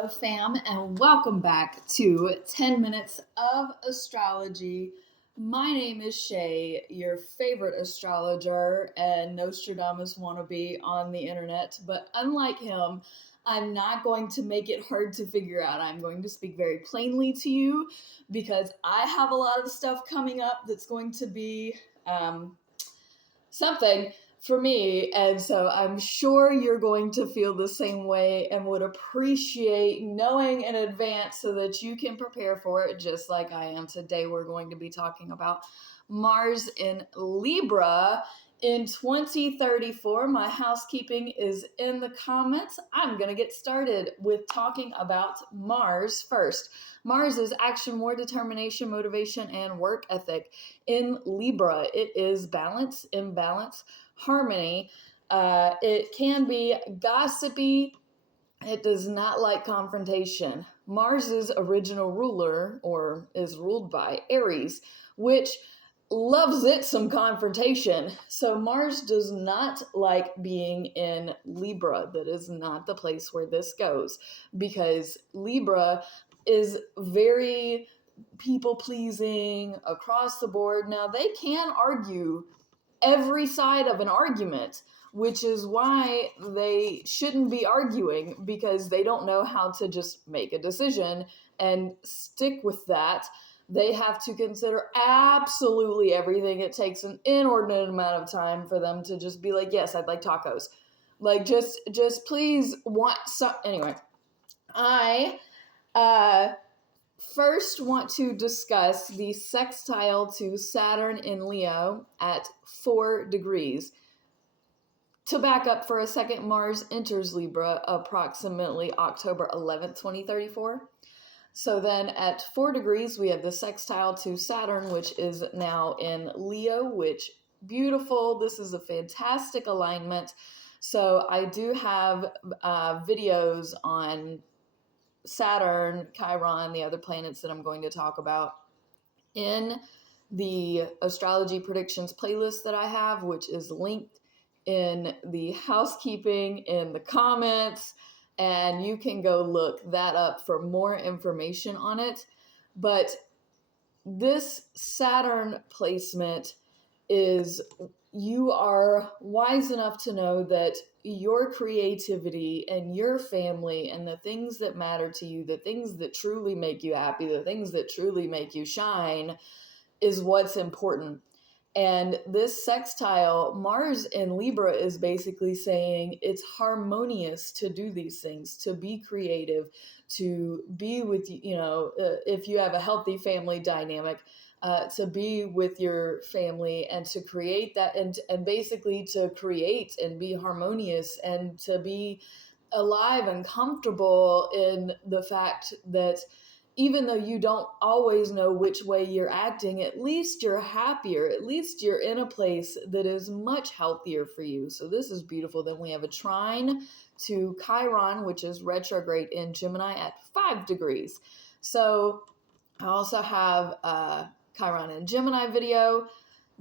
Hello, fam, and welcome back to 10 Minutes of Astrology. My name is Shay, your favorite astrologer and Nostradamus wannabe on the internet. But unlike him, I'm not going to make it hard to figure out. I'm going to speak very plainly to you because I have a lot of stuff coming up that's going to be something for me. And so I'm sure you're going to feel the same way and would appreciate knowing in advance so that you can prepare for it just like I am. Today, we're going to be talking about Mars in Libra in 2034. My housekeeping is in the comments. I'm going to get started with talking about Mars first. Mars is action, more determination, motivation, and work ethic. In Libra, it is balance, imbalance, harmony. It can be gossipy. It does not like confrontation. Mars's original ruler, or is ruled by Aries, which loves it some confrontation. So Mars does not like being in Libra. That is not the place where this goes, because Libra is very people pleasing across the board. Now, they can argue every side of an argument, which is why they shouldn't be arguing, because they don't know how to just make a decision and stick with that. They have to consider absolutely everything. It takes an inordinate amount of time for them to just be like, yes, I'd like tacos. Like, just please want some. Anyway, I first want to discuss the sextile to Saturn in Leo at 4 degrees. To back up for a second, Mars enters Libra approximately October 11th, 2034. So then at 4 degrees, we have the sextile to Saturn, which is now in Leo, which beautiful. This is a fantastic alignment. So I do have videos on Saturn, Chiron, the other planets that I'm going to talk about in the astrology predictions playlist that I have, which is linked in the housekeeping in the comments, and you can go look that up for more information on it. But this Saturn placement is, you are wise enough to know that your creativity and your family and the things that matter to you, the things that truly make you happy, the things that truly make you shine, is what's important. And this sextile, Mars in Libra, is basically saying it's harmonious to do these things, to be creative, to be with, if you have a healthy family dynamic, to be with your family and to create that, and basically to create and be harmonious and to be alive and comfortable in the fact that even though you don't always know which way you're acting, at least you're happier. At least you're in a place that is much healthier for you. So this is beautiful. Then we have a trine to Chiron, which is retrograde in Gemini at 5 degrees. So I also have Chiron in Gemini video.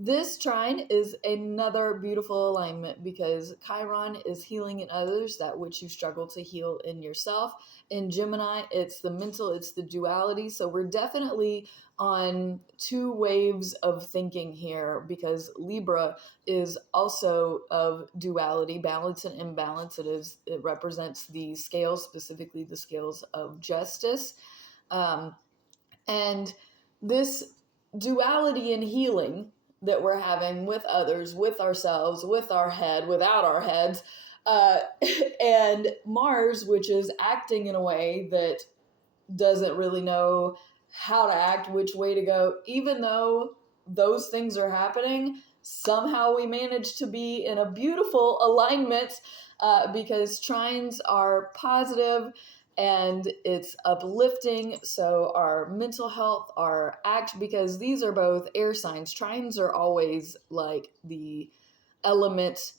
This trine is another beautiful alignment because Chiron is healing in others that which you struggle to heal in yourself. In Gemini, it's the mental, it's the duality. So we're definitely on two waves of thinking here, because Libra is also of duality, balance and imbalance. It represents the scales, specifically the scales of justice. And this duality in healing that we're having with others, with ourselves, with our head, without our heads, and Mars, which is acting in a way that doesn't really know how to act, which way to go, even though those things are happening, somehow we manage to be in a beautiful alignment, because trines are positive and it's uplifting. So our mental health, our act, because these are both air signs. Trines are always like the element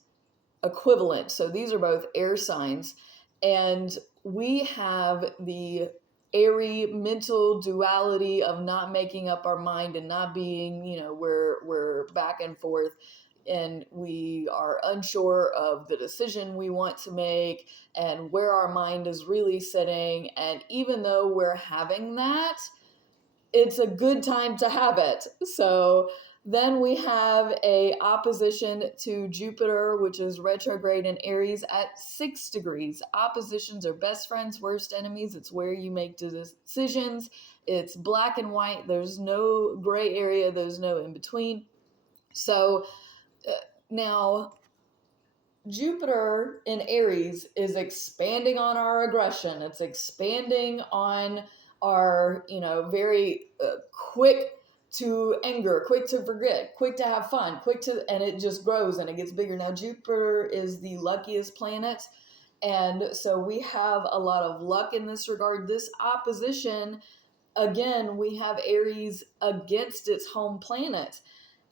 equivalent. So these are both air signs. And we have the airy mental duality of not making up our mind and not being, we're back and forth and we are unsure of the decision we want to make and where our mind is really sitting. And even though we're having that, it's a good time to have it. So then we have a opposition to Jupiter, which is retrograde in Aries at 6 degrees. Oppositions are best friends, worst enemies. It's where you make decisions. It's black and white. There's no gray area. There's no in between. So now Jupiter in Aries is expanding on our aggression. It's expanding on our, very quick to anger, quick to forget, quick to have fun, and it just grows and it gets bigger. Now, Jupiter is the luckiest planet. And so we have a lot of luck in this regard. This opposition, again, we have Aries against its home planet.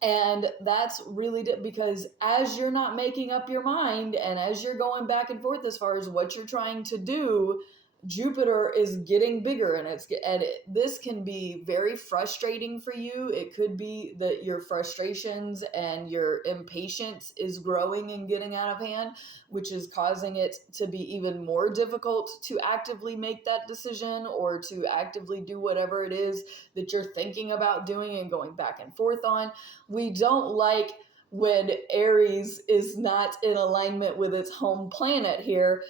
And that's really because as you're not making up your mind and as you're going back and forth as far as what you're trying to do, Jupiter is getting bigger, and this can be very frustrating for you. It could be that your frustrations and your impatience is growing and getting out of hand, which is causing it to be even more difficult to actively make that decision or to actively do whatever it is that you're thinking about doing and going back and forth on. We don't like when Aries is not in alignment with its home planet here.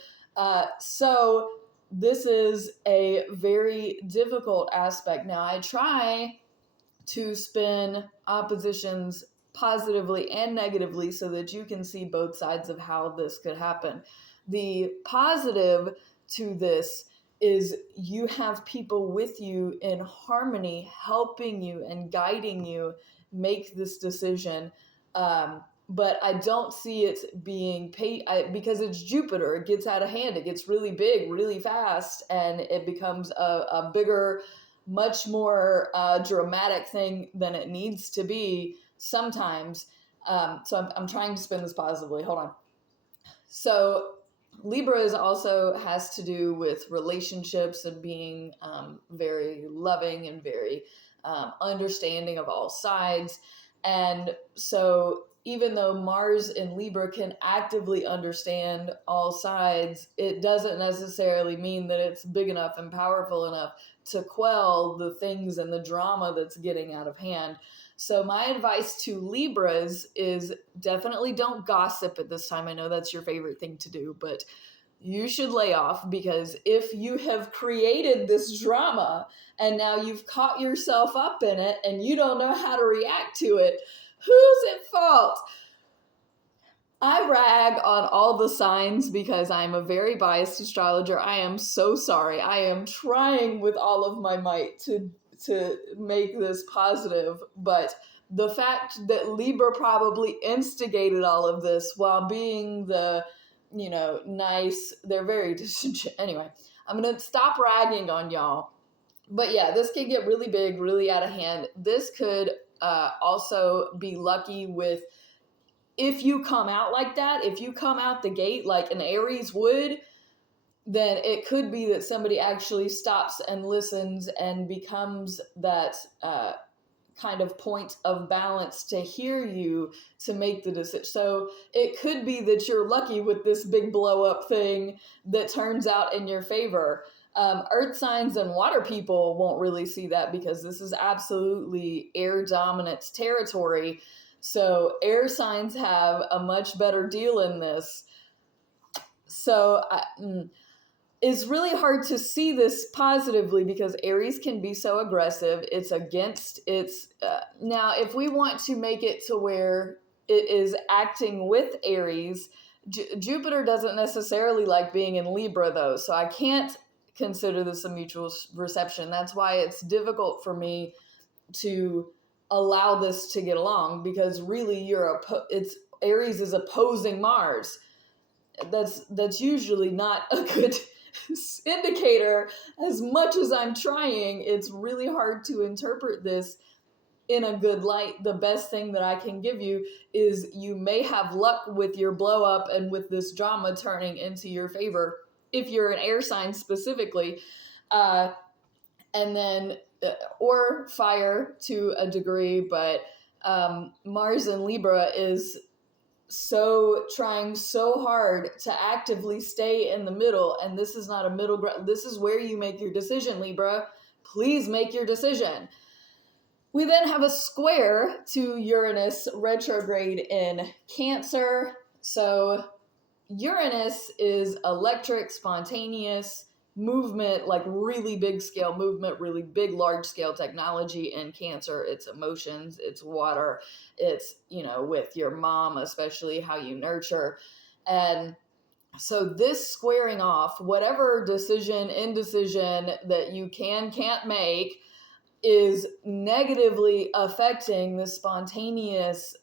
So this is a very difficult aspect. Now, I try to spin oppositions positively and negatively so that you can see both sides of how this could happen. The positive to this is you have people with you in harmony, helping you and guiding you make this decision. But I don't see it being because it's Jupiter. It gets out of hand. It gets really big, really fast, and it becomes a bigger, much more dramatic thing than it needs to be sometimes. So I'm trying to spin this positively. Hold on. So Libra also has to do with relationships and being very loving and very understanding of all sides. And so even though Mars in Libra can actively understand all sides, it doesn't necessarily mean that it's big enough and powerful enough to quell the things and the drama that's getting out of hand. So my advice to Libras is definitely don't gossip at this time. I know that's your favorite thing to do, but you should lay off, because if you have created this drama and now you've caught yourself up in it and you don't know how to react to it, who's at fault? I rag on all the signs because I'm a very biased astrologer. I am so sorry. I am trying with all of my might to make this positive, but the fact that Libra probably instigated all of this while being the, nice, they're very disingenuous. Anyway, I'm going to stop ragging on y'all. But yeah, this can get really big, really out of hand. This could also be lucky with, if you come out like that, if you come out the gate like an Aries would, then it could be that somebody actually stops and listens and becomes that kind of point of balance to hear you to make the decision. So it could be that you're lucky with this big blow up thing that turns out in your favor. Earth signs and water people won't really see that because this is absolutely air dominant territory. So air signs have a much better deal in this. So it's really hard to see this positively because Aries can be so aggressive. It's against its... now, if we want to make it to where it is acting with Aries, Jupiter doesn't necessarily like being in Libra, though. So I can't consider this a mutual reception. That's why it's difficult for me to allow this to get along, because really Aries is opposing Mars. That's usually not a good indicator. As much as I'm trying, it's really hard to interpret this in a good light. The best thing that I can give you is you may have luck with your blow up and with this drama turning into your favor if you're an air sign specifically, and then or fire to a degree. But Mars in Libra is trying so hard to actively stay in the middle, and this is not a middle ground. This is where you make your decision, Libra. Please make your decision. We then have a square to Uranus retrograde in Cancer. So Uranus is electric, spontaneous movement, like really big scale movement, really big, large scale technology. In Cancer, it's emotions, it's water, it's, with your mom, especially how you nurture. And so this squaring off, whatever decision, indecision that you can't make, is negatively affecting the spontaneous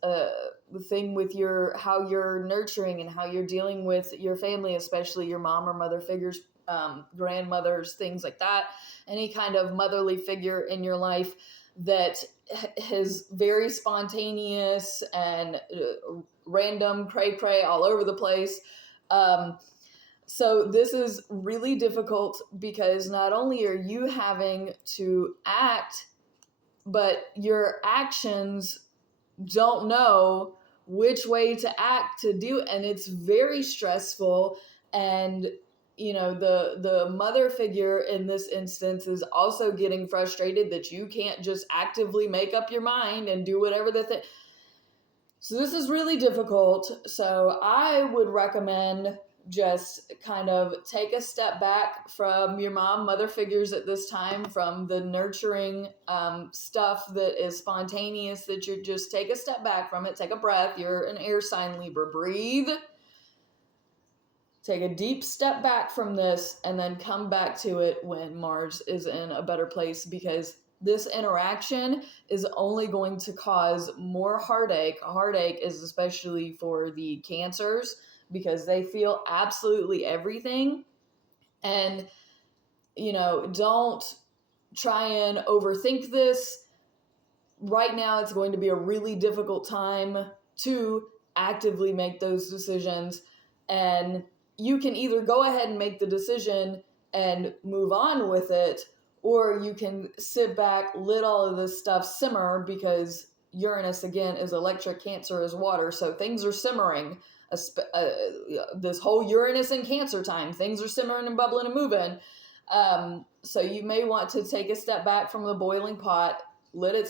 thing with how you're nurturing and how you're dealing with your family, especially your mom or mother figures, grandmothers, things like that. Any kind of motherly figure in your life that is very spontaneous and random, cray all over the place. So this is really difficult because not only are you having to act, but your actions don't know which way to act to do, and it's very stressful. And the mother figure in this instance is also getting frustrated that you can't just actively make up your mind and do whatever the thing. So this is really difficult. So I would recommend just kind of take a step back from your mother figures at this time, from the nurturing stuff that is spontaneous, that you just take a step back from it, take a breath. You're an air sign, Libra. Breathe. Take a deep step back from this and then come back to it when Mars is in a better place, because this interaction is only going to cause more heartache. Heartache is especially for the Cancers, because they feel absolutely everything. And, don't try and overthink this. Right now, it's going to be a really difficult time to actively make those decisions. And you can either go ahead and make the decision and move on with it, or you can sit back, let all of this stuff simmer, because Uranus, again, is electric, Cancer is water. So things are simmering. This whole Uranus and Cancer time, things are simmering and bubbling and moving. So you may want to take a step back from the boiling pot, let it,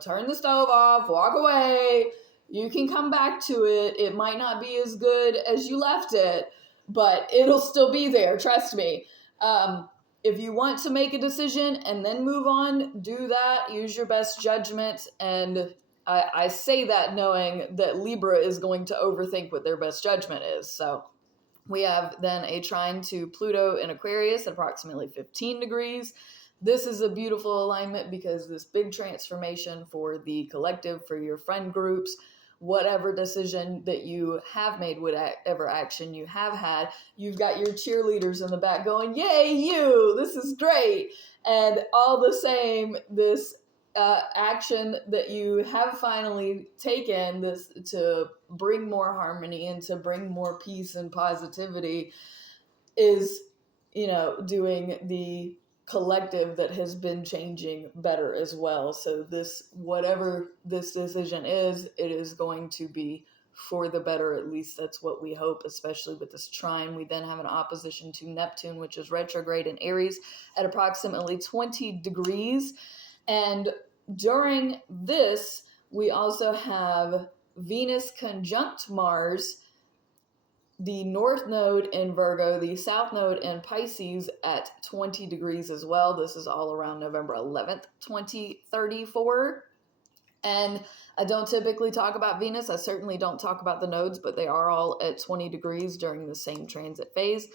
turn the stove off, walk away. You can come back to it. It might not be as good as you left it, but it'll still be there. Trust me. If you want to make a decision and then move on, do that. Use your best judgment. And I say that knowing that Libra is going to overthink what their best judgment is. So we have then a trine to Pluto in Aquarius at approximately 15 degrees. This is a beautiful alignment because this big transformation for the collective, for your friend groups, whatever decision that you have made, whatever action you have had, you've got your cheerleaders in the back going, yay, you, this is great. And all the same, this action that you have finally taken, this to bring more harmony and to bring more peace and positivity, is, doing the collective that has been changing better as well. So this, whatever this decision is, it is going to be for the better. At least that's what we hope, especially with this trine. We then have an opposition to Neptune, which is retrograde in Aries at approximately 20 degrees. And during this, we also have Venus conjunct Mars, the North Node in Virgo, the South Node in Pisces at 20 degrees as well. This is all around November 11th, 2034. And I don't typically talk about Venus. I certainly don't talk about the nodes, but they are all at 20 degrees during the same transit phase.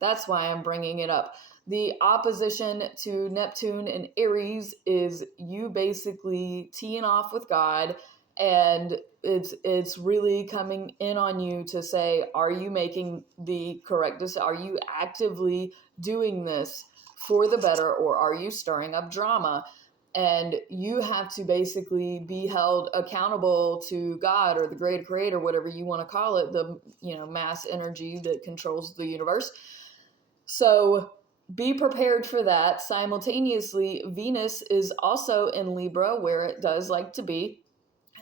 That's why I'm bringing it up. The opposition to Neptune in Aries is you basically teeing off with God, and it's really coming in on you to say, are you making the correct decision? Are you actively doing this for the better, or are you stirring up drama? And you have to basically be held accountable to God or the great creator, whatever you want to call it, the mass energy that controls the universe. So be prepared for that. Simultaneously, Venus is also in Libra, where it does like to be.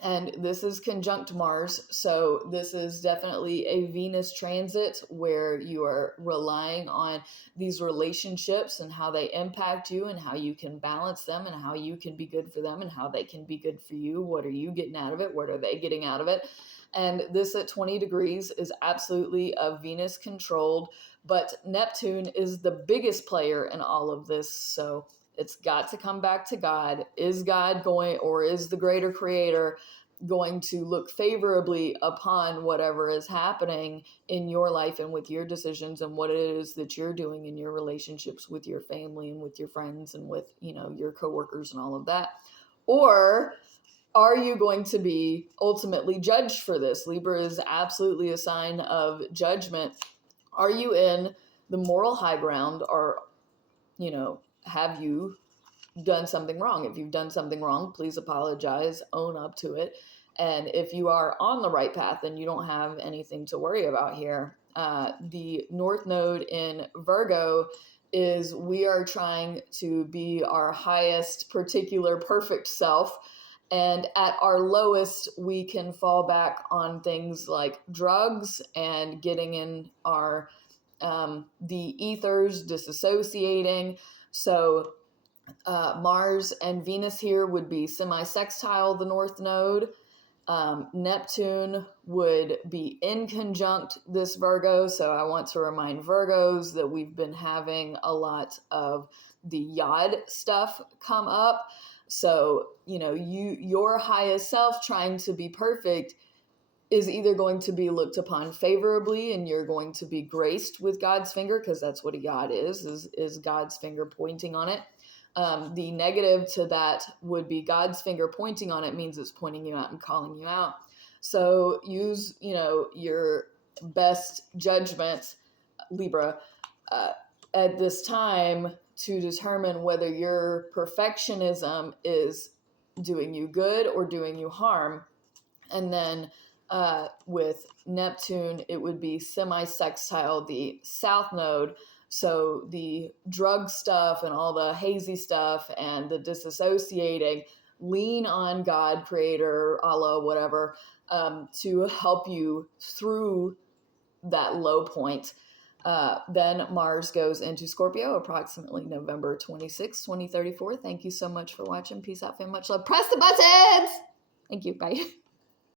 And this is conjunct Mars, so this is definitely a Venus transit where you are relying on these relationships and how they impact you and how you can balance them and how you can be good for them and how they can be good for you. What are you getting out of it? What are they getting out of it? And this at 20 degrees is absolutely a Venus controlled, but Neptune is the biggest player in all of this. So it's got to come back to God. Is God going, or is the greater creator going to look favorably upon whatever is happening in your life and with your decisions and what it is that you're doing in your relationships with your family and with your friends and with, your coworkers and all of that? Or are you going to be ultimately judged for this? Libra is absolutely a sign of judgment. Are you in the moral high ground, or, have you done something wrong? If you've done something wrong, please apologize, own up to it. And if you are on the right path, then you don't have anything to worry about here. The North Node in Virgo is we are trying to be our highest particular perfect self. And at our lowest, we can fall back on things like drugs and getting in our the ethers, disassociating. So Mars and Venus here would be semi-sextile the North Node. Neptune would be in conjunct this Virgo. So I want to remind Virgos that we've been having a lot of the yod stuff come up. So, your highest self trying to be perfect is either going to be looked upon favorably and you're going to be graced with God's finger, because that's what a yod is God's finger pointing on it. The negative to that would be God's finger pointing on it means it's pointing you out and calling you out. So use, your best judgment, Libra, at this time to determine whether your perfectionism is doing you good or doing you harm. And then with Neptune, it would be semi-sextile, the South Node. So the drug stuff and all the hazy stuff and the disassociating, lean on God, Creator, Allah, whatever, to help you through that low point. Then Mars goes into Scorpio approximately November 26, 2034. Thank you so much for watching. Peace out, fam. Much love. Press the buttons. Thank you. Bye.